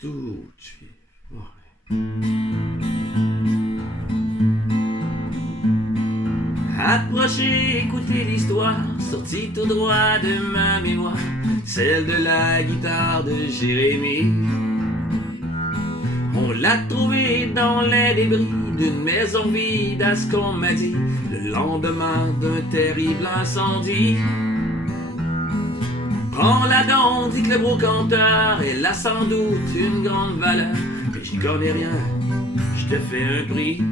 tout de suite. Ouais. Approchez, écoutez l'histoire, sortie tout droit de ma mémoire, celle de la guitare de Jérémie. On l'a trouvée dans les débris d'une maison vide, à ce qu'on m'a dit, le lendemain d'un terrible incendie. Prends-la donc, dit que le brocanteur, elle a sans doute une grande valeur, mais j'y connais rien, je te fais un prix.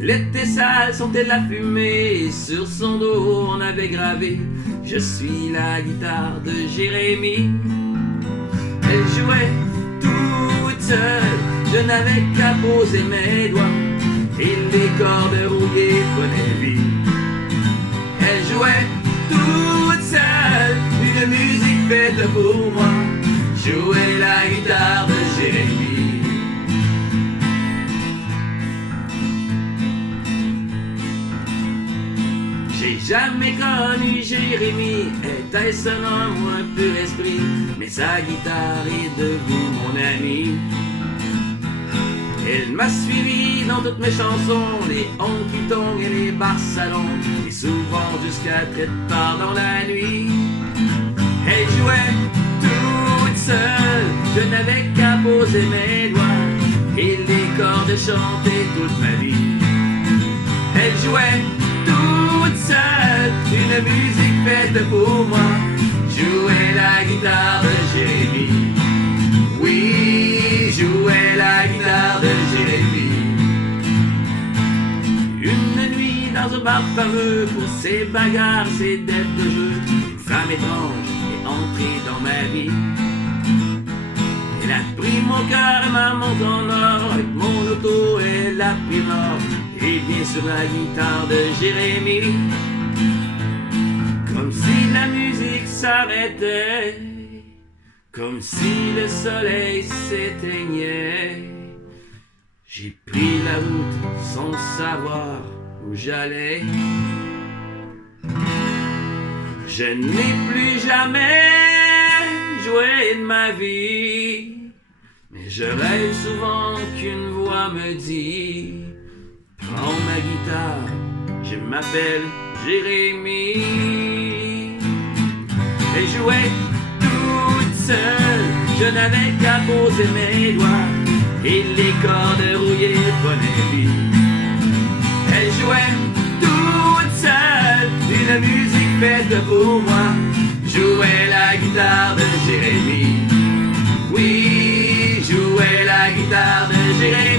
Les tessales sont-elles la fumée, et sur son dos on avait gravé « Je suis la guitare de Jérémie ». Elle jouait toute seule, je n'avais qu'à poser mes doigts, et les cordes rouillées prenaient vie. Elle jouait toute seule, une musique faite pour moi, jouait la guitare de Jérémie. J'ai jamais connu Jérémie, était-ce un homme ou un pur esprit, mais sa guitare est devenue mon amie. Elle m'a suivi dans toutes mes chansons, les honky-tonks et les bars salons, et souvent jusqu'à très tard dans la nuit. Elle jouait toute seule, je n'avais qu'à poser mes doigts, et les cordes chantaient toute ma vie. Elle jouait toute seule, une musique faite pour moi, jouait la guitare de Jérémie. Oui, jouait la guitare de Jérémie. Une nuit dans un bar fameux, pour ses bagarres, ses dettes de jeu, une femme étrange est entrée dans ma vie. Elle a pris mon cœur et ma montre en or, avec mon auto elle a pris mort, et bien sur la guitare de Jérémie. Comme si la musique s'arrêtait, comme si le soleil s'éteignait. J'ai pris la route sans savoir où j'allais. Je n'ai plus jamais joué de ma vie, mais je rêve souvent qu'une voix me dit: prends ma guitare, je m'appelle Jérémie. Elle jouait toute seule, je n'avais qu'à poser mes doigts, et les cordes rouillées prenaient vie. Elle jouait toute seule, une musique faite pour moi, jouait la guitare de Jérémie. Oui, jouait la guitare de Jérémie.